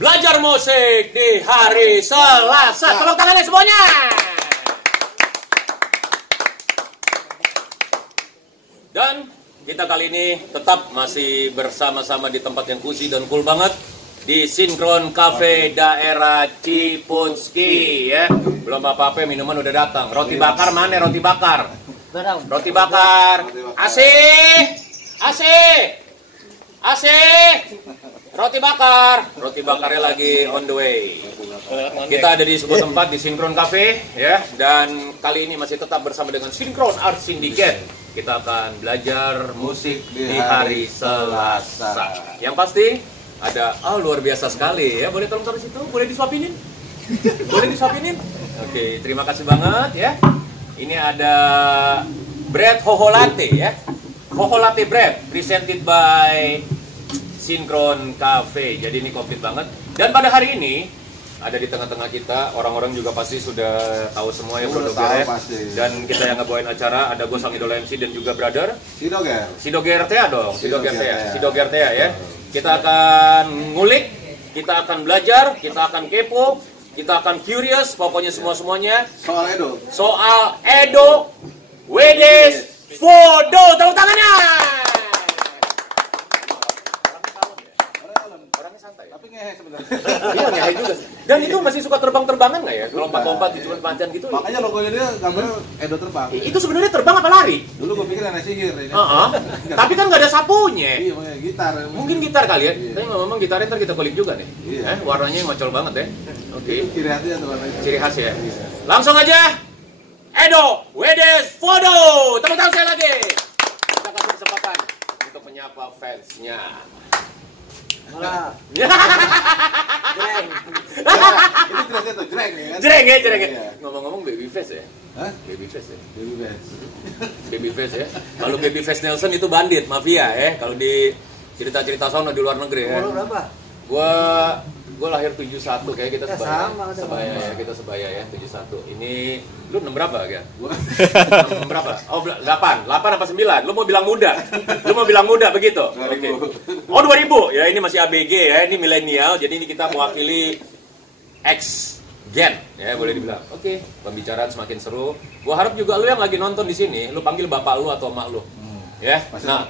belajar musik di hari Selasa. Tepuk tangannya semuanya. Dan kita kali ini tetap masih bersama-sama di tempat yang cozy dan cool banget di Sinkron Cafe daerah Cipunski ya. Belum apa-apa, minuman udah datang. Roti bakar mana? Roti bakar. Roti bakar. Asik. Roti bakar. Roti bakarnya lagi on the way. Kita ada di sebuah tempat di Sinkron Cafe ya, dan kali ini masih tetap bersama dengan Sinkron Art Syndicate. Kita akan belajar musik di hari Selasa. Yang pasti ada luar biasa sekali ya. Boleh tolong taruh situ? Boleh disuapinin? Boleh disuapinin? Oke, terima kasih banget ya. Ini ada bread Hoho Latte ya. Hoho Latte bread presented by Sinkron Cafe. Jadi ini komplit banget. Dan pada hari ini ada di tengah-tengah kita, orang-orang juga pasti sudah tahu semua ya produknya. Dan kita yang ngebawain acara ada gue sang idola MC dan juga brother Sidoger Tea dong, Sidoger Tea ya. Kita akan ngulik, kita akan belajar, kita akan kepo, kita akan curious, pokoknya semua-semuanya soal Edo Wedes Fodo. Tepuk tangannya. Iya, ngehe juga. Dan itu masih suka terbang-terbangan nggak ya? Lompat-lompat di cuman-cuman gitu. Makanya logonya dia gambarnya Edo terbang. Itu sebenarnya terbang apa lari? Dulu gue pikir nenek sihir. Tapi kan nggak ada sapunya. Iya, makanya gitar. Mungkin gitar kali ya. Iya. Tapi ngomong gitarnya ntar kita kulik juga nih. Iya. Warnanya ngocol banget ya. Oke. Ciri khasnya tuh warnanya. Ciri khas ya. Langsung aja. Edo Wedes Fodo. Tepuk tangan saya lagi. Kita kasih kesempatan untuk menyapa fansnya. Malah. Jreng. Itu jelasnya tuh jreng ya kan? Jreng ya. Iya. Ngomong-ngomong Babyface ya? Hah? Babyface ya? Babyface. Ya? Kalau Babyface Nelson itu bandit, mafia ya. Kalau di cerita-cerita sono di luar negeri ya. Umur berapa? Gua lahir 71, kayak kita sebaya. Sebaya ya, kita sebaya ya, 71. Ini lu 6 berapa ya? 6 berapa? Oh, 8 apa 9? Lu mau bilang muda? Lu mau bilang muda begitu? Oke. Oh, 2000. Ya, ini masih ABG ya, ini milenial. Jadi ini kita mewakili X Gen ya, boleh dibilang. Oke, pembicaraan semakin seru. Gua harap juga lu yang lagi nonton di sini, lu panggil bapak lu atau emak lu. Ya. Nah,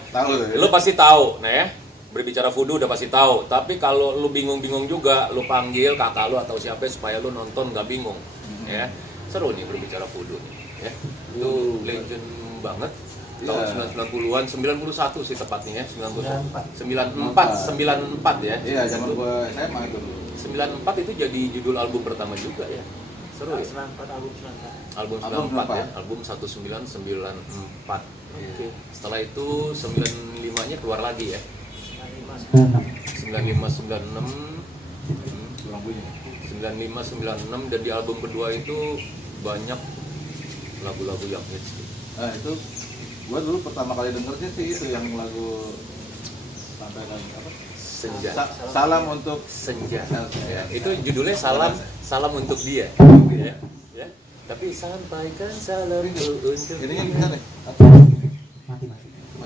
lu pasti tahu, nah ya. Berbicara voodoo udah pasti tahu, tapi kalau lu bingung-bingung juga, lu panggil kakak lu atau siapa supaya lu nonton nggak bingung, ya. Seru nih berbicara voodoo, ya. Itu legend banget. Tahun 90-an, 91 sih tepatnya ya, 94 ya. Iya, zaman gua SMA itu. 94 itu jadi judul album pertama juga ya. Seru ya. 94 album 94. Album 94 ya, album 1994. Oke. Setelah itu 95-nya keluar lagi ya. 95, 96 dan di album kedua itu banyak lagu-lagu yang hits. Itu gua dulu pertama kali dengernya sih itu yang lagu sampai apa? Senja. Salam untuk Senja. Ya, itu judulnya salam untuk dia. Ya. Ya. Tapi sampaikan salam untuk ini yang bisa nih.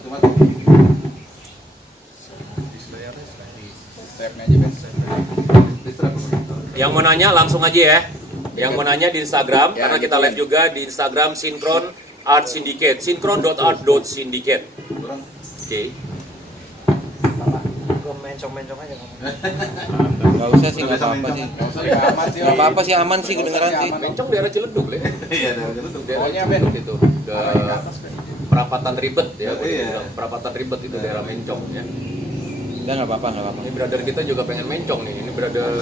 Mati. Yang mau nanya langsung aja ya. Yang mau nanya di Instagram, karena kita live juga di Instagram Sinkron Art Syndicate, sinkron.art.syndicate. Oke. Gue mencong-mencong aja ngomong. Gak usah sih, gak apa-apa sih. Gak apa-apa sih, aman sih kedengeran sih. Mencong daerah Ciledug, Le. Iya, daerah Ciledug. Daerah Ciledug itu. Perapatan ribet ya. Perapatan ribet itu daerah Mencong ya. Udah gak apa-apa, gak apa-apa. Ini brother kita juga pengen mencong nih. Ini brother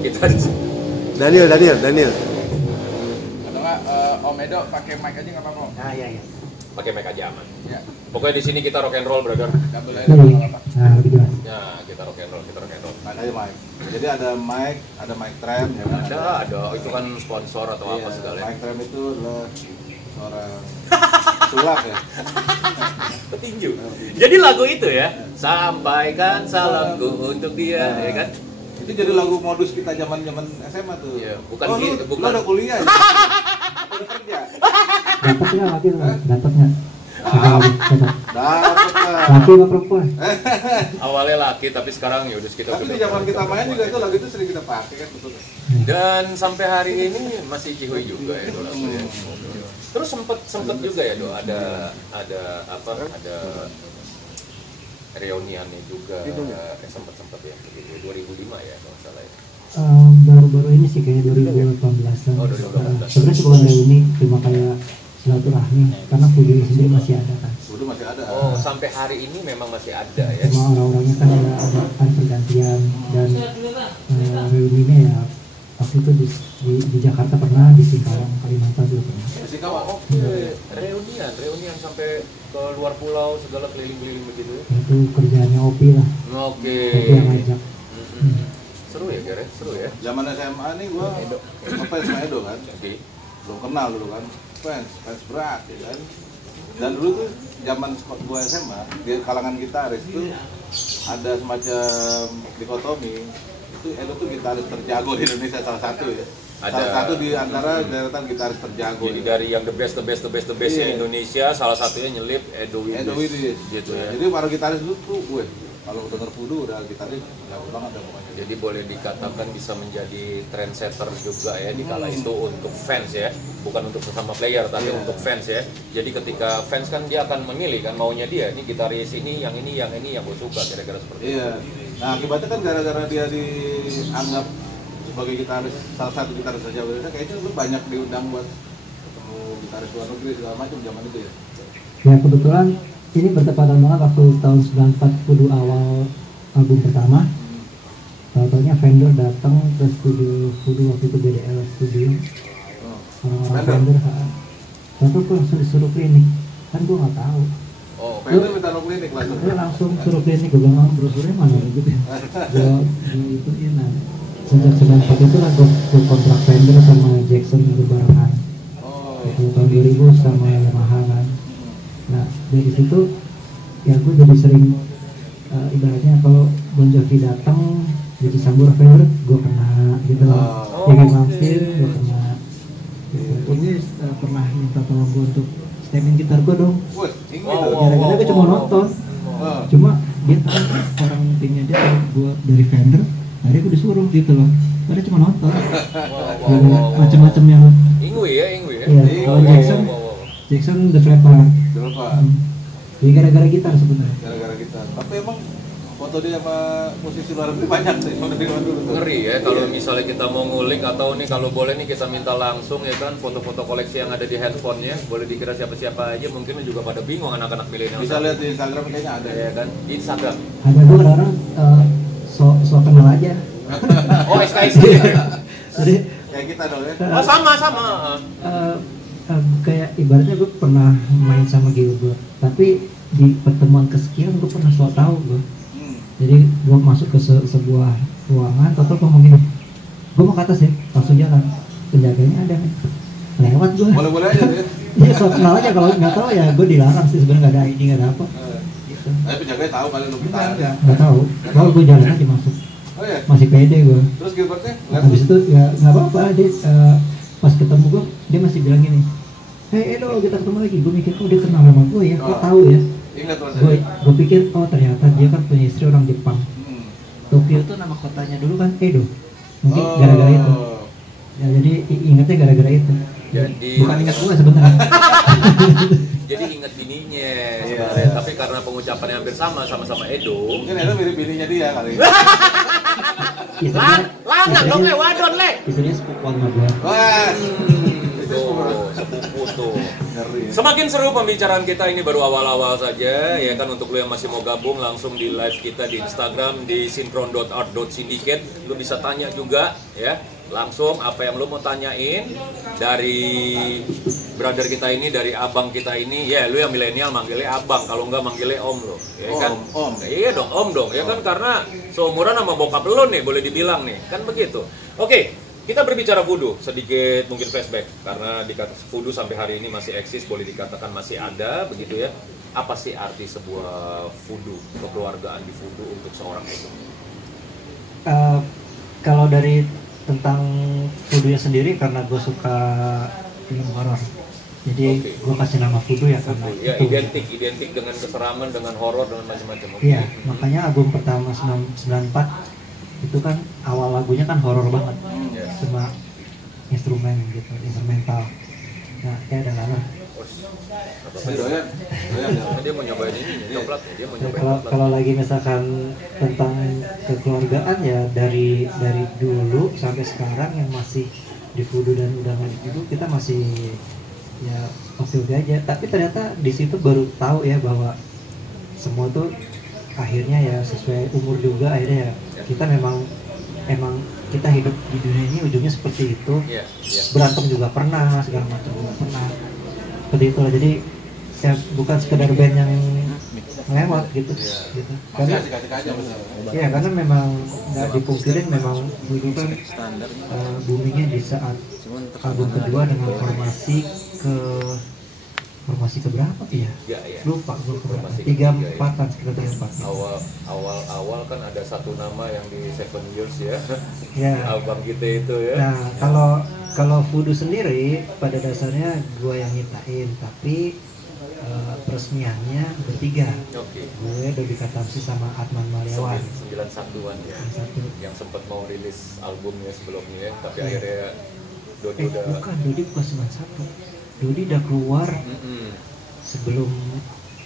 kita. Daniel. Atau enggak Om Edo pakai mic aja enggak apa-apa. Ah iya. Pakai mic aja aman. Ya. Pokoknya di sini kita rock and roll, brother. Enggak boleh ada apa-apa. Ya, kita rock and roll. Ada mic. Jadi ada mic tram ya kan. Ada. Itu kan sponsor atau apa segala. Mic tram itu adalah seorang sulap ya. Petinju. Jadi lagu itu ya, sampaikan salamku untuk dia, ya kan? Itu jadi lagu modus kita zaman SMA tuh. Iya, bukan lu bukan. udah kuliah ya? Udah kerja? Dapatnya mati tuh, dapatnya. Laki apa perempuan? Awalnya laki tapi sekarang ya udah kita Tapi udah di zaman kita main juga itu lagu itu sering kita pakai kan betul. dan sampai hari ini masih cihuy juga ya Do. Terus sempet juga ya Do ada reuniannya juga sempet ya begitu 2005 ya kalau nggak salah ya. Baru-baru ini sih kayak 2018an. Oh, 2018. Sebenarnya cuma reuni cuma kayak silaturahmi karena Fudu sendiri masih ada kan. Fudu masih ada. Oh, sampai hari ini memang masih ada ya. Cuma orang-orangnya kan ada pergantian dan reuninya ya waktu itu di Jakarta pernah, di Singkawang Kalimantan juga pernah. Reunian sampai ke luar pulau segala keliling-keliling begitu. Itu kerjaannya Opi lah. Oke. Opi yang ngajak. Seru ya Gere, seru ya. Zaman SMA nih gua fans sama Edo kan. Oke. Belum kenal dulu kan. Fans berat ya kan. Dan dulu tuh zaman gua SMA di kalangan gitaris itu ada semacam dikotomi. Itu Edo tuh gitaris terjago di Indonesia salah satu ya. Salah satu di antara deretan gitaris terjago. Jadi dari yang the best Iya. in Indonesia, salah satunya nyelip Edo Widis. Gitu ya. Jadi para gitaris dulu tuh gue kalau denger Fudu udah gitaris jago banget ya pokoknya. Jadi boleh dikatakan bisa menjadi trendsetter juga ya di kala itu untuk fans ya, bukan untuk sesama player tapi untuk fans ya. Jadi ketika fans kan dia akan memilih kan maunya dia, ini gitaris ini yang gue suka kira-kira seperti itu. Iya. Nah akibatnya kan gara-gara dia dianggap sebagai gitaris, salah satu gitaris saja Indonesia, kayaknya lu banyak diundang buat ketemu gitaris luar negeri segala macam zaman itu ya. Ya kebetulan ini bertepatan banget waktu tahun 94 Fudu awal album pertama. Tahu-taunya vendor datang ke studio Fudu waktu itu BDL Studio. Orang-orang vendor, tapi gue langsung disuruh klinik, kan gue nggak tahu. Oh, vendor minta lo klinik langsung. Gue langsung suruh klinik, gue bilang brosurnya mana gitu. Gue ituin nah. Sejak 94 itu lah gue kontrak vendor sama Jackson berbarengan. Itu tahun 2000 sama Yamaha kan. Nah dari situ ya gue jadi sering ibaratnya kalau Bon Jovi datang jadi Sambur vendor gue kena gitu loh. Jadi Mamsir gue kena. Ini pernah minta tolong gue untuk stemin gitar gue dong. Gara-gara gue cuma nonton. Cuma dia tahu orang timnya dia tahu gue dari vendor. Akhirnya gue disuruh gitu loh. Padahal cuma nonton. Macam-macam yang Ingui ya. Iya, kalau Jackson The Flapper. Jadi gara-gara gitar sebenarnya. Gara-gara gitar. Tapi emang foto dia sama musisi luar negeri banyak sih dari dulu. Ngeri ya kalau misalnya kita mau ngulik atau nih kalau boleh nih kita minta langsung ya kan foto-foto koleksi yang ada di handphonenya, boleh dikira siapa-siapa aja, mungkin juga pada bingung anak-anak milenial. Bisa lihat di Instagram kayaknya ada ya kan di Instagram. Ada gue orang so kenal aja. Oh SKSD. Jadi kayak kita dong ya. Oh sama. Kayak ibaratnya gue pernah main sama Gilbert, tapi di pertemuan kesekian gue pernah so tau gue. Jadi gue masuk ke sebuah ruangan, total ngomong gini, gue mau ke atas ya, langsung jalan. Penjaganya ada nih, lewat gue. Boleh aja ya. Iya so kenal aja, kalau nggak tahu ya gue dilarang sih sebenarnya, nggak ada ID nggak ada apa. Gitu. Penjaganya tahu kali lu kita. Nggak tahu, kalau gue jalan aja masuk. Oh iya. Masih pede gue. Terus Gilbertnya? Habis itu ya nggak apa-apa, dia pas ketemu gue dia masih bilang gini, hey Edo kita ketemu lagi. Gue mikir dia kenal sama gue ya, kok tahu ya. Ingat Gue pikir ternyata dia kan punya istri orang Jepang. Tokyo itu nama kotanya dulu kan Edo, mungkin gara-gara itu. Ya jadi ingatnya gara-gara itu. Jadi bukan ingat gue sebenarnya. Jadi ingat bininya sebenarnya, tapi karena pengucapannya hampir sama-sama Edo. Mungkin Edo mirip bininya dia kali. Lanang dong wadon Istrinya sepupuan sama gue. Wah. Sepupu tuh. Semakin seru pembicaraan kita, ini baru awal-awal saja ya kan. Untuk lo yang masih mau gabung langsung di live kita di Instagram di synchron.art.syndicate, lo bisa tanya juga ya. Langsung apa yang lo mau tanyain dari brother kita ini, dari abang kita ini. Ya lo yang milenial manggilnya abang, kalau enggak manggilnya om lo ya kan. Om. Iya dong om dong ya kan, karena seumuran sama bokap lo nih boleh dibilang nih kan begitu. Oke. Kita berbicara Fudu, sedikit mungkin flashback, karena Fudu sampai hari ini masih eksis, boleh dikatakan masih ada, begitu ya. Apa sih arti sebuah Fudu, kekeluargaan di Fudu untuk seorang Edo? Kalau dari tentang Fudunya sendiri, karena gue suka film horor, Jadi Oke. gue kasih nama Voodoo ya karena Ya, itu. identik dengan keseraman, dengan horor, dengan macam-macam. Oke. Iya, makanya album pertama 94 itu kan awal lagunya kan horor banget, Ya. cuma instrumen gitu, instrumental. Nah, kayak ada lana. Doyan, doyan. Dia mau nyobain ini, coklat. Dia mau Nah, nyobain kalau coklat. kalau lagi misalkan tentang kekeluargaan ya dari dulu sampai sekarang yang masih di Voodoo dan udah nggak dulu kita masih ya oke aja. Tapi ternyata di situ baru tahu ya bahwa semua tuh akhirnya ya sesuai umur juga, akhirnya ya kita memang kita hidup di dunia ini ujungnya seperti itu. Iya, iya. Berantem juga pernah, segala macam juga pernah, seperti itulah. Jadi ya bukan sekedar band yang lewat gitu, Iya. gitu. Karena Kasih aja betul. ya karena memang nggak dipungkirin memang dulu kan boomingnya di saat album kedua dengan formasi ke berapa ya? Iya, iya. Lupa gue ke berapa. Formasi 3-4-an, sekitar 3-4. Awal kan ada satu nama yang di Seven Years ya. Ya. Album kita itu ya. Nah, kalau Voodoo sendiri pada dasarnya gue yang nyiptain, tapi peresmiannya bertiga. Oke. Gue Dodi Katamsi sama Atman Mariawan. 91-an ya. Yang satu. Yang sempat mau rilis albumnya sebelumnya, tapi akhirnya Dodi udah. Bukan, Dodi bukan 91. Dodi udah keluar Mm-mm. sebelum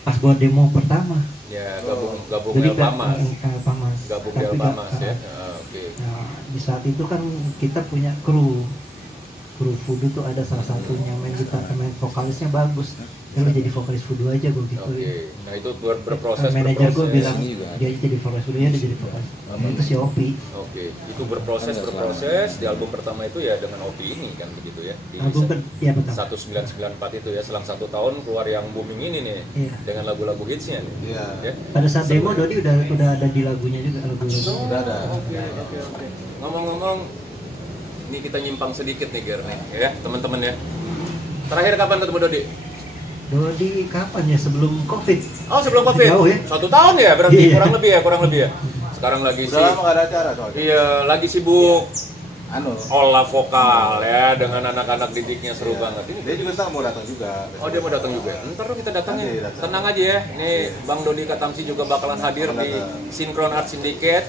pas buat demo pertama. Ya, gabung Dodi El Pamas. Pamas. Gabung Tapi El Pamas ya. nah, Oke. nah, di saat itu kan kita punya kru Voodoo tuh ada salah satunya main gitar, main vokalisnya bagus. Ya lu jadi vokalis Voodoo aja gue gitu. Oke. Nah, itu berproses. Manajer gue berproses. bilang dia aja jadi vokalis Voodoo, dia jadi vokalis. Itu si Opi. Oke, itu berproses di album pertama itu ya dengan Opi ini kan begitu ya. Di Album ya betul. 1994 itu ya, selang 1 tahun keluar yang booming ini nih Iya. dengan lagu-lagu hitsnya nih. Iya. Ya. Pada saat demo Dodi udah ada di lagunya juga lagu-lagu. Udah ada. Ngomong-ngomong, ini kita nyimpang sedikit nih Ger nih ya teman-teman ya. Terakhir kapan ketemu Dodi? Dodi kapan ya, sebelum Covid? Oh, sebelum Covid. Jauh ya? 1 tahun ya berarti, Iya. kurang lebih ya. Sekarang lagi Udah lama nggak ada acara soalnya. Iya, lagi sibuk Anu. olah vokal ya dengan anak-anak didiknya seru banget ini. Dia juga ntar mau datang juga. Oh, dia mau datang juga. Ntar kita datangnya. Nanti datang. Tenang aja ya. Ini Bang Dodi Katamsi juga bakalan hadir di Synchron Art Syndicate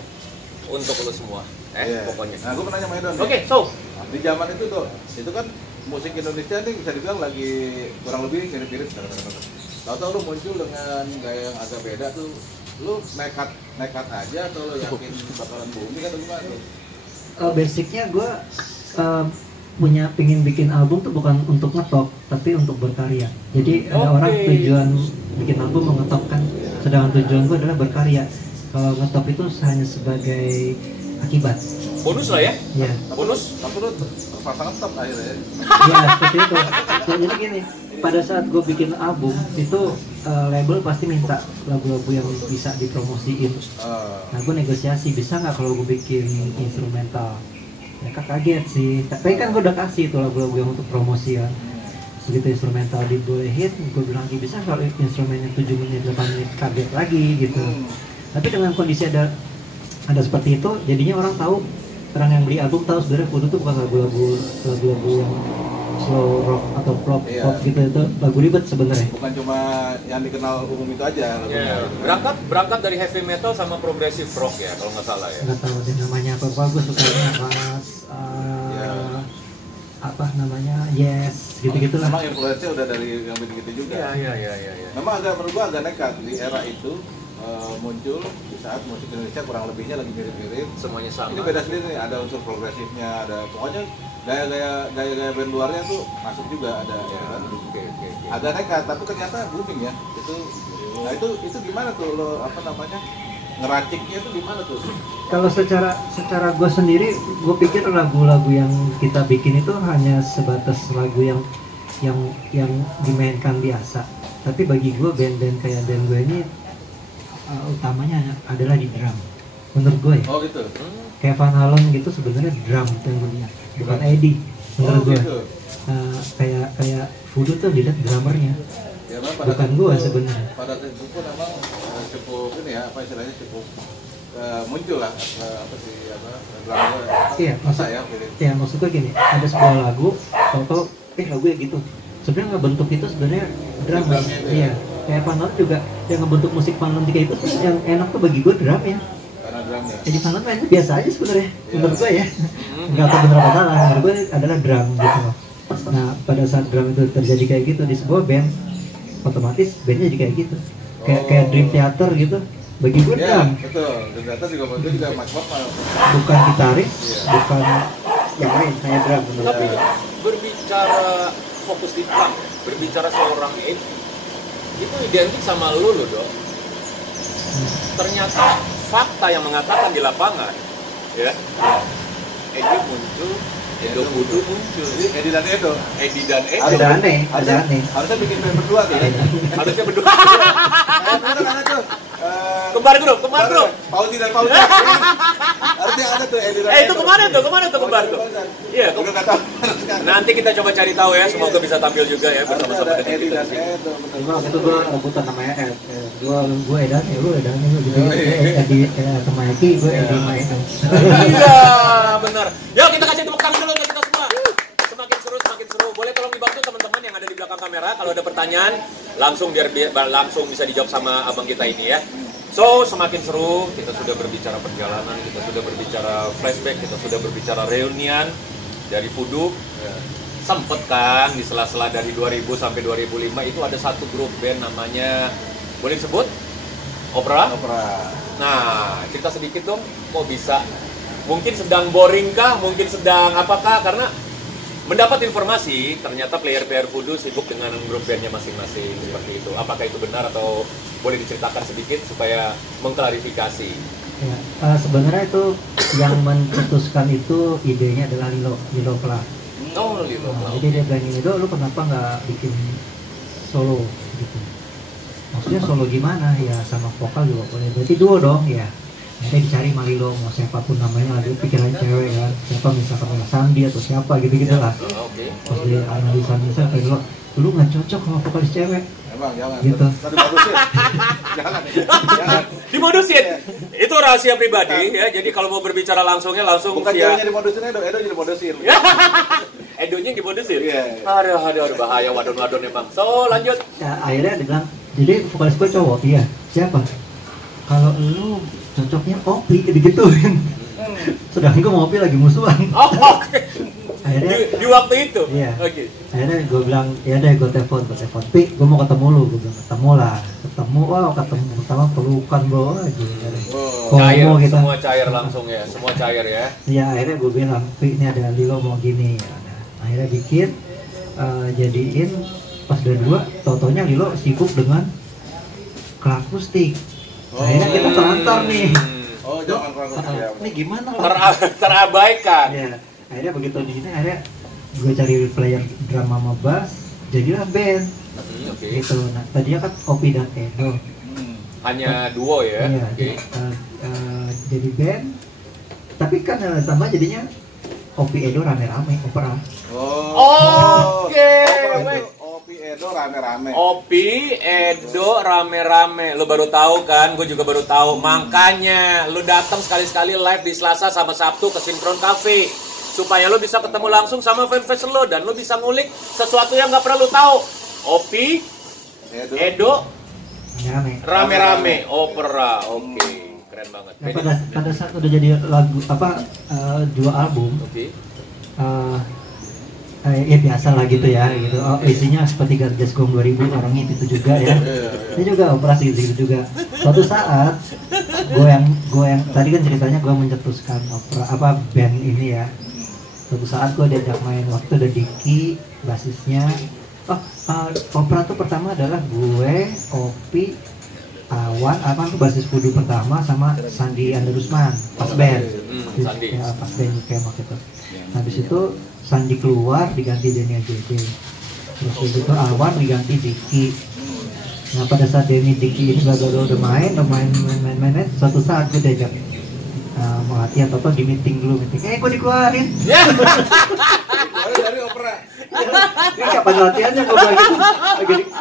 untuk lo semua. Iya. Pokoknya. Nah, gue pernah nanya sama Edon. Oke, so Di zaman itu tuh, itu kan musik Indonesia nih bisa dibilang lagi kurang lebih mirip-mirip. Tahu-tahu lu muncul dengan gaya yang agak beda tuh. Lu nekat aja atau lu yakin bakalan booming atau gimana tuh? Basicnya gue pingin bikin album tuh bukan untuk ngetop, tapi untuk berkarya. Jadi ada Oke. orang tujuan bikin album mau ngetop kan, sedangkan tujuan gue adalah berkarya. Kalau ngetop itu hanya sebagai akibat. bonus lah ya. Ya, Bonus. Tapi lu pasangan tetap akhirnya ya? ya seperti itu. Ya, jadi gini, pada saat gue bikin album itu label pasti minta lagu-lagu yang bisa dipromosiin. Nah, gue negosiasi, bisa nggak kalau gue bikin instrumental? Mereka kaget sih, tapi kan gue udah kasih itu lagu-lagu yang untuk promosi kan. Begitu instrumental dibolehin, gue bilang lagi bisa kalau instrumennya 7 menit, 8 menit, kaget lagi gitu. Tapi dengan kondisi ada seperti itu, jadinya orang tahu, orang yang beli album tahu sebenarnya Voodoo itu bukan lagu-lagu yang slow rock atau pop gitu, itu lagu ribet sebenarnya. Bukan cuma yang dikenal umum itu aja lagunya. Ya. Berangkat dari heavy metal sama progressive rock ya kalau nggak salah ya. Nggak tahu deh namanya apa, bagus suka Nirvana, apa namanya, Yes, gitu-gitu lah. Memang influence-nya udah dari yang begitu juga. Iya. Memang menurut gua agak nekat di era itu muncul di saat musik Indonesia kurang lebihnya lagi mirip-mirip. Semuanya sama. Ini beda sendiri nih, ada unsur progresifnya, ada pokoknya gaya-gaya band luarnya tuh masuk juga ada ya kan. Oke. Agak nekat tapi ternyata booming ya. Nah itu gimana tuh lo apa namanya? Ngeraciknya tuh gimana tuh? Kalau secara gue sendiri, gue pikir lagu-lagu yang kita bikin itu hanya sebatas lagu yang dimainkan biasa. Tapi bagi gue band-band kayak band gue ini utamanya adalah di drum. Menurut gue ya. Oh gitu. Kayak Van Halen gitu sebenarnya drum yang gue lihat, bukan Eddie. Menurut gue. Gitu. Kayak Voodoo tuh dilihat drummernya. Ya, memang Bukan gue sebenarnya. Pada saat itu pun memang cukup ini ya, apa istilahnya cukup muncul lah drama Iya, masa ya gitu. Ya maksud gue gini, ada sebuah lagu, tahu-tahu lagunya gitu. sebenarnya ngebentuk itu sebenarnya drum. Drumnya itu ya? Iya, kayak Van Halen juga yang ngebentuk musik Van Halen kayak itu yang enak tuh bagi gue drum ya. Karena drumnya. Jadi Van Halen mainnya biasa aja sebenarnya menurut gue ya. Nggak tahu bener apa salah, menurut gue adalah drum gitu loh. Nah pada saat drum itu terjadi kayak gitu di sebuah band, otomatis bandnya jadi kayak gitu. Kayak Dream Theater gitu. Bagi gue Ya, drum, betul. Ternyata juga itu juga macam-macam. bukan gitaris, bukan yang lain, kayak drum menurut Tapi gue. berbicara fokus di drum, berbicara seorang Ed, itu identik sama lu dong. Ternyata fakta yang mengatakan di lapangan, ya, Edi muncul, Edo Kudu muncul, Jadi Edi dan Edo. Edi dan Edo. Ada aneh, ada aneh. Harusnya bikin band berdua tuh ya. Harusnya berdua. Bener ada tuh. Kembar grup. Pauzi dan Pauzi. Harusnya ada tuh Edi dan Itu Edo. kemana tuh kembar tuh? Iya, Udah nggak tahu sekarang. nanti kita coba cari tahu ya, semoga bisa tampil juga ya Harusnya bersama-sama ada dengan Edi kita dan di sini. Edo. bener. Cuma waktu itu gue rebutan namanya gue Edan ya lu Edan ya lu gitu Oh, iya. Edi sama Eki gue Edi sama Edan. Iya, benar. Yuk kita kasih tepuk tangan dulu untuk kita semua. Semakin seru. Boleh tolong dibantu teman-teman yang ada di belakang kamera kalau ada pertanyaan langsung langsung bisa dijawab sama abang kita ini ya. So, semakin seru, kita sudah berbicara perjalanan, kita sudah berbicara flashback, kita sudah berbicara reunian dari Voodoo. Sempet kan di sela-sela dari 2000 sampai 2005 itu ada satu grup band namanya, boleh disebut? Opera? Opera. Nah, cerita sedikit dong, kok bisa? Mungkin sedang boring kah? Mungkin sedang apakah? Karena mendapat informasi, ternyata player-player Voodoo sibuk dengan grup bandnya masing-masing seperti itu. Apakah itu benar atau boleh diceritakan sedikit supaya mengklarifikasi? Ya, sebenarnya itu yang mencetuskan itu idenya adalah Lilo Pla. Oh, Lilo. Nah, jadi dia bilang ini, "Do, lu kenapa nggak bikin solo gitu?" Maksudnya solo gimana? Ya sama vokal juga boleh. Berarti duo dong ya. Nanti dicari sama Lilo, mau siapapun namanya lagi pikiran cewek kan. Siapa misalkan Sandi atau siapa gitu-gitu lah. Oke. Pas dia analisa kayak lu nggak cocok sama vokalis cewek. Emang jangan. Gitu. Tadi bagusin. Jangan. Dimodusin. Itu rahasia pribadi ya. Jadi kalau mau berbicara langsung Bukan via ceweknya dimodusin Edo jadi modusin. Edonya dimodusin. Iya. Aduh, bahaya wadon-wadon emang. So, lanjut. Ya, akhirnya dia bilang, jadi vokalis gue cowok, iya. Siapa? Kalau lu cocoknya Opi, digituin. Sedangkan gue sama Opi lagi musuhan. Oh, oke. Akhirnya, Di waktu itu. Iya. Oke. akhirnya gue bilang, ya deh gue telepon. Pi, gue mau ketemu lu. Gue bilang, ketemu lah. Ketemu pertama pelukan bro aja. Oh. Cair, Ngomong kita. semua cair langsung ya. Semua cair ya. Ya akhirnya gue bilang, Pi, ini ada Lilo mau gini. Ya, nah, akhirnya bikin, jadiin pas udah dua, tau-taunya Lilo sibuk dengan akustik. Akhirnya kita terantar nih. Oh, jangan kurang ya. Ini gimana lah? Terabaikan. Ya, akhirnya begitu di sini akhirnya gue cari player drum sama bass, jadilah band. Oke. Gitu. Nah, tadinya kan Opi dan Edo. Hanya duo ya. Iya, Oke. jadi band. Tapi kan sama jadinya Opi Edo rame-rame opera. Oke. Opi Edo rame-rame. Opi, Edo, rame-rame. Lu baru tahu kan? Gue juga baru tahu. Makanya lu datang sekali-sekali live di Selasa sama Sabtu ke Synchron Cafe supaya lu bisa ketemu langsung sama fanbase lu dan lu bisa ngulik sesuatu yang nggak pernah lu tahu. Opi, Edo, rame-rame, opera. Oke, keren banget. Nah, pada saat udah jadi lagu dua album, Oke. ya biasa lah gitu ya gitu. Isinya seperti Garjas Gong 2000 orangnya itu juga ya. Ini juga operasi gitu juga. Suatu saat gue yang tadi kan ceritanya gue mencetuskan opera band ini ya. Suatu saat gue diajak main waktu ada Diki basisnya. Opera tuh pertama adalah gue, Opi, Awan, tuh basis Voodoo pertama sama Sandi Anderusman pas band. Sandi. Ya, pas band kayak waktu itu. Habis itu Sandi keluar diganti Denny JJ. Terus itu Awan diganti Diki. Nah pada saat Denny Diki ini udah main, suatu saat gue diajak melatih atau di meeting dulu gue dikeluarin. Dari opera. Ini kapan latihannya kok gitu?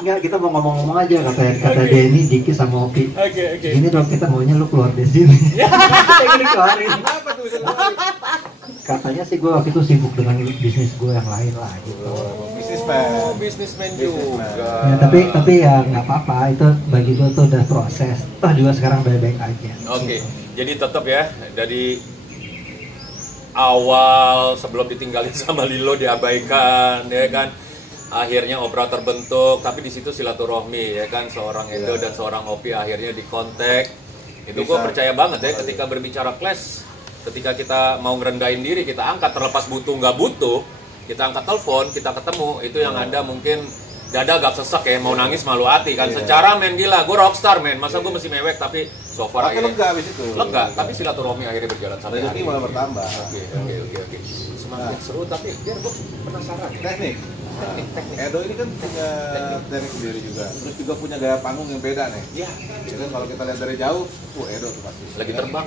Enggak, kita mau ngomong-ngomong aja kata Denny, Diki sama Opi. Oke. Ini dong kita maunya lu keluar dari sini. Gue dikeluarin. Kenapa tuh bisa lari? Katanya sih gue waktu itu sibuk dengan bisnis gue yang lain lah gitu. Bisnis Businessman juga. Ya, tapi ya nggak apa-apa, itu bagi gue tuh udah proses. Toh juga sekarang baik-baik aja. Oke. Jadi tetap ya dari awal sebelum ditinggalin sama Lilo diabaikan, ya kan. Akhirnya Opera terbentuk, tapi di situ silaturahmi, ya kan, seorang Edo dan seorang Opi akhirnya dikontak. Itu gue percaya banget ya, ketika berbicara Clash, ketika kita mau ngerendahin diri, kita angkat, terlepas butuh nggak butuh, kita angkat telepon, kita ketemu, itu yang ada mungkin dada agak sesek ya, mau nangis malu hati kan. Secara men gila, gue rockstar men, masa gue mesti mewek, tapi so far akhirnya lega abis itu. Lega, tapi silaturahmi akhirnya berjalan sampai hari Rezeki malah bertambah. Oke. Semakin seru, tapi biar gue penasaran ya. Teknik. Edo ini kan punya teknik sendiri juga, terus juga punya gaya panggung yang beda nih. Iya. Jadi kan kalau kita lihat dari jauh, Edo tuh pasti. Lagi terbang.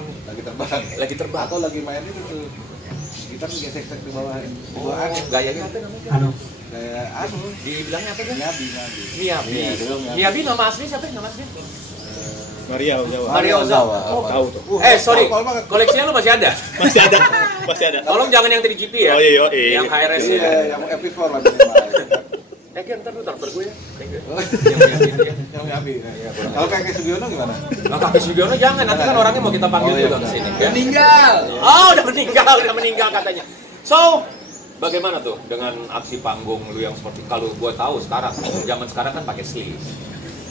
Lagi terbang. Atau lagi main itu tuh. Kita kan gesek-gesek di bawah. Gayanya apa namanya? Anu, Kayak Dibilangnya apa kan? Miyabi. Miyabi. Miyabi nama asli siapa? Nama asli? Maria Ozawa. Maria Ozawa. Tahu tuh. Sorry. Koleksinya lu masih ada? Masih ada. Masih ada. Tolong jangan yang 3GP ya. Oh iya. Yang HRS ya. Iya, yang MP4 lah minimal. Kan ntar lu transfer gue ya. Thank you. Yang Miyabi. Kalau kayak Sugiono gimana? Nah, Kakek Sugiono jangan, nanti kan orangnya mau kita panggil juga ke sini. Ya? Meninggal. Oh, udah meninggal katanya. So, bagaimana tuh dengan aksi panggung lu yang seperti kalau gue tahu sekarang, zaman sekarang kan pakai sling.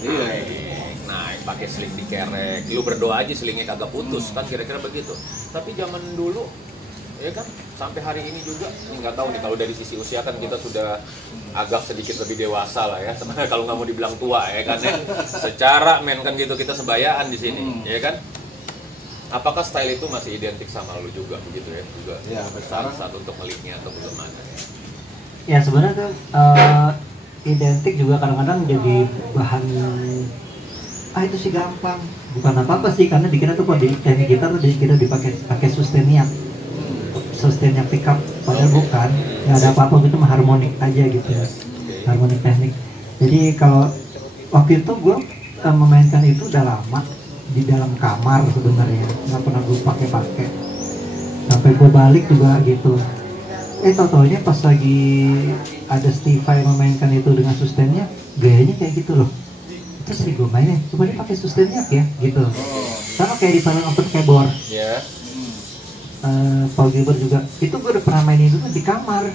Iya. Naik pakai sling dikerek. Lu berdoa aja slingnya kagak putus kan kira-kira begitu. Tapi zaman dulu ya kan sampai hari ini juga ini nggak tahu nih, kalau dari sisi usia kan kita sudah agak sedikit lebih dewasa lah ya, sebenarnya kalau nggak mau dibilang tua ya kan ya. Secara men kan gitu kita sebayaan di sini ya kan. Apakah style itu masih identik sama lu juga begitu ya? Juga ya, saat untuk meliknya atau bagaimana ya? ya sebenarnya kan identik juga kadang-kadang jadi bahan itu sih gampang, bukan apa-apa sih, karena dikira tuh kalau di teknik gitar tuh dikira dipakai sustainnya pickup, padahal bukan, nggak ada apa-apa, gitu mah harmonik aja gitu, harmonik teknik. Jadi kalau waktu itu gue memainkan itu udah lama di dalam kamar sebenarnya, nggak pernah gue pakai sampai gue balik juga gitu. Tau-taunya pas lagi ada Steve yang memainkan itu dengan sustainnya, gayanya kayak gitu loh. Terus gue mainin, coba dia pakai sustainnya ya gitu. Sama kayak di Silent Open Keyboard. Ya. Paul Gilbert juga, itu gue udah pernah mainin itu di kamar,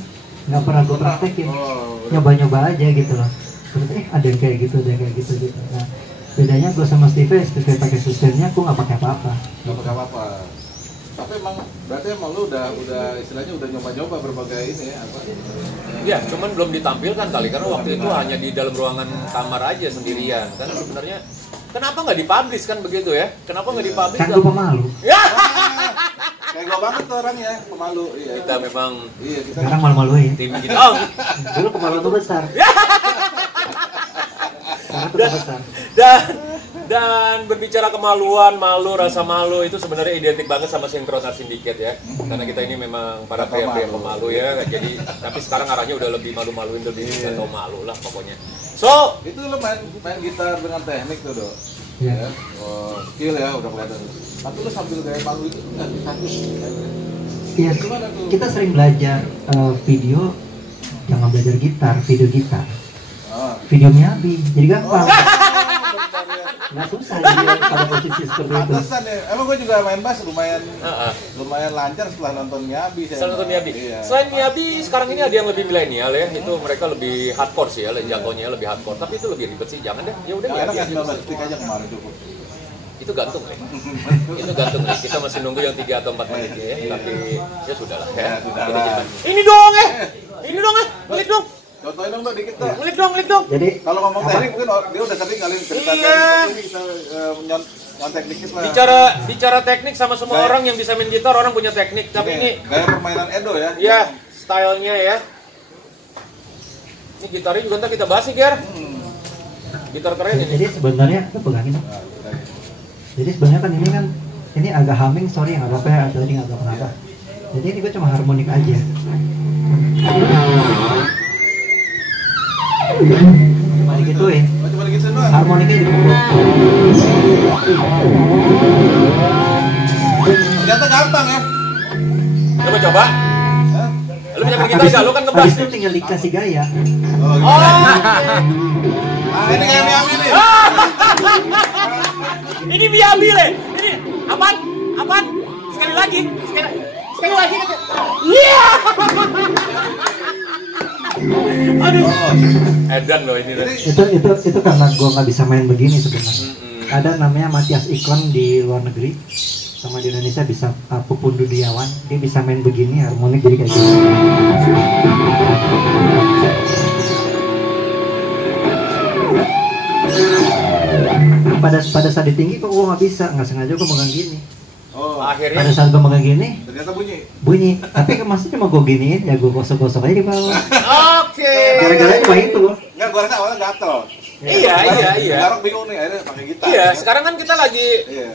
nggak pernah gue praktekin, nyoba-nyoba aja gitu loh. Terus ada yang kayak gitu. Nah, bedanya gue sama Steve pakai sustainnya, gue nggak pakai apa-apa. Nggak pakai apa-apa. Tapi berarti emang lu udah istilahnya udah nyoba-nyoba berbagai ini ya apa? Ya, cuman belum ditampilkan kali karena waktu itu hanya di dalam ruangan kamar aja sendirian. Kan sebenarnya kenapa nggak dipublish kan begitu ya? Kenapa nggak dipublish? Kan gue pemalu. Ya. Kayak gue banget tuh orangnya, pemalu. Iya. Kita memang kita sekarang malu-maluin. tim gitu. Oh. Dulu pemalu tuh besar. Sekarang tuh besar. Dan berbicara kemaluan, rasa malu itu sebenarnya identik banget sama Synchron Art Syndicate ya. Karena kita ini memang para pria-pria pemalu ya. Jadi tapi sekarang arahnya udah lebih malu-maluin, lebih atau malu lah pokoknya. So, itu lo main gitar dengan teknik tuh, Dok. Iya. Ya. Oh, skill ya udah kelihatan. Tapi lo sambil gaya panggung itu nggak fokus. Iya, kita sering belajar video, jangan belajar gitar, video gitar. Video Miyabi, jadi gampang. Nggak susah jadi pada posisi seperti itu. Pantesan ya, emang gue juga main bass lumayan lancar setelah nonton Miyabi. Iya. Selain Miyabi, sekarang ini ada yang lebih milenial ya, itu mereka lebih hardcore sih ya, jagonya lebih hardcore. Tapi itu lebih ribet sih, jangan deh. Ya udah Miyabi aja. 19 detik aja kemarin cukup. Itu gantung nih. Kita masih nunggu yang 3 atau 4 menit ya. Tapi ya sudahlah ya. Ini dong ngelik dong. Contohin dong dikit dong. Ngelik dong. Jadi kalau ngomong teknik mungkin dia udah sering kali cerita teknik, ini bisa nyontek dikit lah. Bicara teknik sama semua orang yang bisa main gitar, orang punya teknik. Tapi ini gaya permainan Edo ya. Iya, stylenya ya. Ini gitarnya juga ntar kita bahas nih, Ger. Gitar keren ini. Jadi sebenarnya itu pegangin. Jadi sebenarnya kan ini agak humming, sorry nggak apa-apa ya, tadi nggak apa-apa. Jadi ini gue cuma harmonik aja. Cuma digituin. Cuma digituin doang. Harmoniknya dipukul. Ternyata gampang ya. Lu mau coba? Lu punya gitar gak? Lu kan ngebas. Habis itu tinggal dikasih gaya. Oh, Oh, ini kayak Miami nih. ini Miyabi le. Ini aman, aman. Sekali lagi, sekali lagi. Iya. Aduh. Edan loh ini. Itu karena gue nggak bisa main begini sebenarnya. Ada namanya Matias Ikon di luar negeri, sama di Indonesia bisa Pupun Dudiawan, dia bisa main begini harmonik jadi kayak gini. Pada saat di tinggi kok gue nggak bisa, nggak sengaja gue megang gini. Oh, Akhirnya Pada saat gue megang gini ternyata bunyi, tapi maksudnya cuma gue giniin ya gue gosok-gosok aja di bawah. oke. Gara-gara cuma itu. enggak, gua rasa awalnya gatel. Iya. Sekarang bingung nih, akhirnya pakai gitar. Iya, sekarang kan kita lagi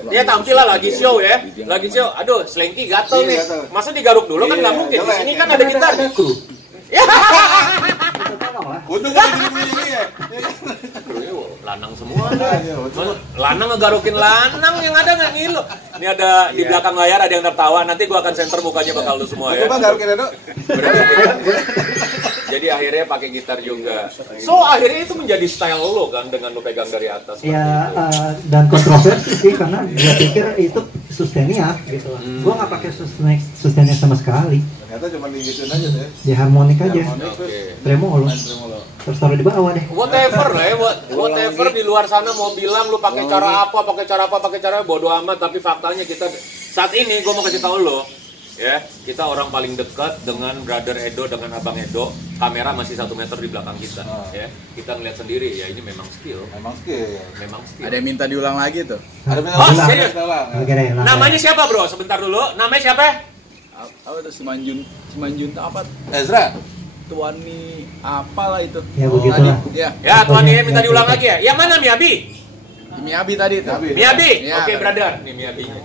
dia tampil lah lagi show ya. Lagi show. Aduh, Slinky gatel Iya, nih. gatel. Masa digaruk dulu kan Iya, nggak mungkin. Di jelek. sini kan ada gitar. Ada kru. Ya. Untung gua bunyi-bunyi ya. Lanang semua. Iya, betul. Lanang ngegarukin lanang, yang ada nggak ngilu. Ini ada di belakang layar ada yang tertawa. Nanti gua akan center mukanya bakal lu semua ya. Coba garukin Edo. Jadi akhirnya pakai gitar juga. So akhirnya itu menjadi style lo kan dengan lo pegang dari atas. Ya dan kontroversi sih karena dia pikir itu sustenia gitu lah. Gua nggak pakai sustenia sama sekali. Ternyata cuma digituin aja deh. Di harmonik aja. Harmonik terus Tremolo. main tremolo. Terus taruh di bawah deh. Whatever lah ya, whatever di luar sana mau bilang lu pakai cara apa, pakai cara bodo amat. Tapi faktanya kita saat ini gue mau kasih tahu lo, ya kita orang paling dekat dengan brother Edo, dengan abang Edo. Kamera masih 1 meter di belakang kita, ya kita ngeliat sendiri ya ini memang skill, Emang skill. memang skill. Ada yang minta diulang lagi tuh. Ada minta Oh, ulang, serius? minta ulang. Oke deh. lah. Namanya siapa bro? Sebentar dulu. Namanya siapa? Apa tuh Simanjun apa? Ezra. Tuani apalah itu. Ya begitulah. Iya. Ya tuan ini minta diulang lagi ya. Yang mana Miyabi? Miyabi tadi tuh. Miyabi. Miyabi. Ya. Oke brother, nih Miyabinya.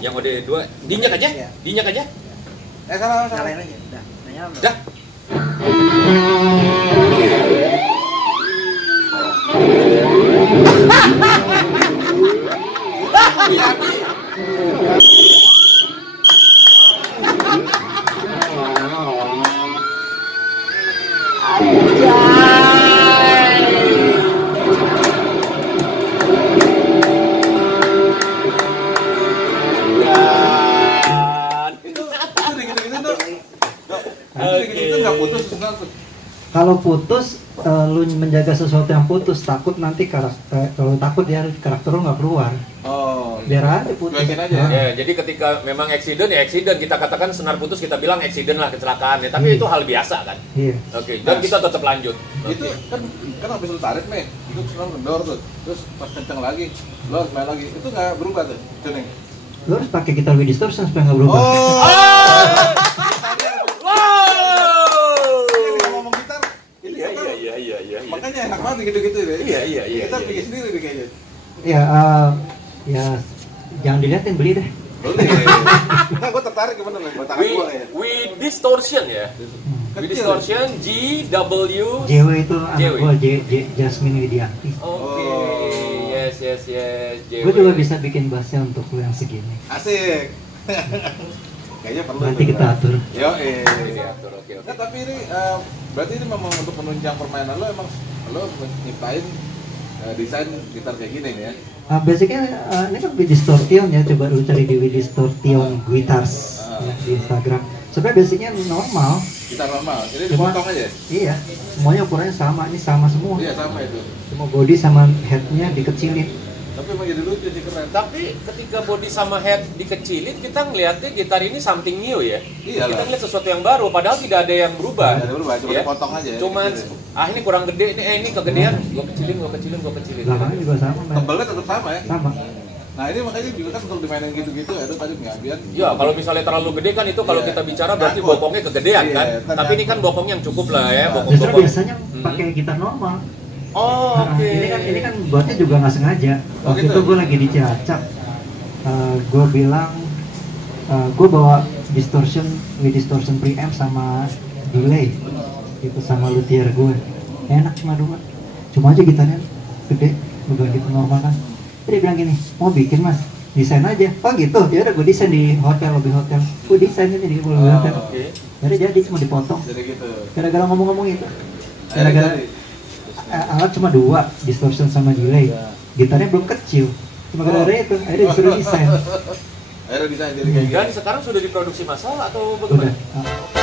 Yang OD2, dinyak aja, dinyak aja. Salah. aja. Dah. Itu gitu-gitu tuh. Gitu-gitu nggak putus tuh. Kalau putus, lu menjaga sesuatu yang putus, takut nanti karakter, kalau takut dia karakter lu nggak keluar. Oh. Biar aja putus. Cuekin aja Nah, Ya, jadi ketika memang accident ya accident, kita katakan senar putus kita bilang accident lah, kecelakaan ya, tapi itu hal biasa kan. Iya. Oke, dan kita tetap lanjut. Itu kan habis lu tarik nih, itu senang kendor tuh. Terus pas kenceng lagi, lu harus main lagi. Itu nggak berubah tuh, tuning. Lu harus pakai gitar with distortion supaya nggak berubah. Ngomong gitar, ini gitar. Iya. Makanya enak banget gitu-gitu deh. Iya. Kita bikin sendiri deh kayaknya. Ya, ya jangan diliatin, beli deh. Boleh. Nah, gue tertarik gimana nih? Buat tangan gue ya. We distortion ya. We distortion GW. JW itu anak JW. gua, Jasmine Widianti. Oke. Yes. Gue juga bisa bikin bassnya untuk lu yang segini. Asik. Kayaknya perlu. Nanti tuh, kita Bang. atur. Yo, Diatur, oke. Nah, tapi ini berarti ini memang untuk menunjang permainan lo, emang lo nyiptain desain gitar kayak gini nih ya. Basicnya ini kan with distortion ya, coba lu cari di with distortion guitars ya, di Instagram. Sebenarnya basicnya normal. Gitar normal. Ini Cuma- dipotong aja. Iya, semuanya ukurannya sama, ini sama semua. Iya, sama itu. Cuma body sama headnya dikecilin. Tapi emang jadi lucu sih, keren. Tapi ketika body sama head dikecilin, kita ngeliatnya gitar ini something new ya. Iyalah. Kita ngeliat sesuatu yang baru, padahal tidak ada yang berubah. Nggak ada berubah, cuma Ya. dipotong aja. Cuman, Dikecilin. ini kurang gede, ini kegedean, gua kecilin. Belakangnya juga sama, Mbak. Tebelnya tetap sama ya. Sama. Nah ini makanya juga kan untuk dimainin gitu-gitu ya, itu tadi Miyabian. Ya, kalau misalnya terlalu gede kan itu kalau Iya. kita bicara berarti Nyangkut. bokongnya kegedean Iya, kan. kan Tapi ini kan bokong yang cukup lah ya, Nah, Justru bokong-bokong. biasanya pakai gitar normal. Oh, Nah, oke. ini kan buatnya juga nggak sengaja. Oh, Waktu gitu? itu gue lagi di Cilacap, gue bilang gue bawa distortion with distortion preamp sama delay, itu sama luthier gue. Enak cuma aja gitarnya gede, bukan gitu normal kan. Dia bilang gini, mau bikin mas, desain aja. Oh gitu, ya udah gue desain di hotel, lobby hotel. Gue desain ini di lobby hotel. Oke. Akhirnya jadi cuma dipotong. Jadi gitu. Gara-gara ngomong-ngomong itu. Akhirnya Gara-gara jadi. alat cuma 2, distortion sama delay. Gitarnya belum kecil. Cuma gara-gara itu, akhirnya disuruh desain. Akhirnya desain jadi kayak gitu. Dan sekarang sudah diproduksi massal atau Udah. bagaimana?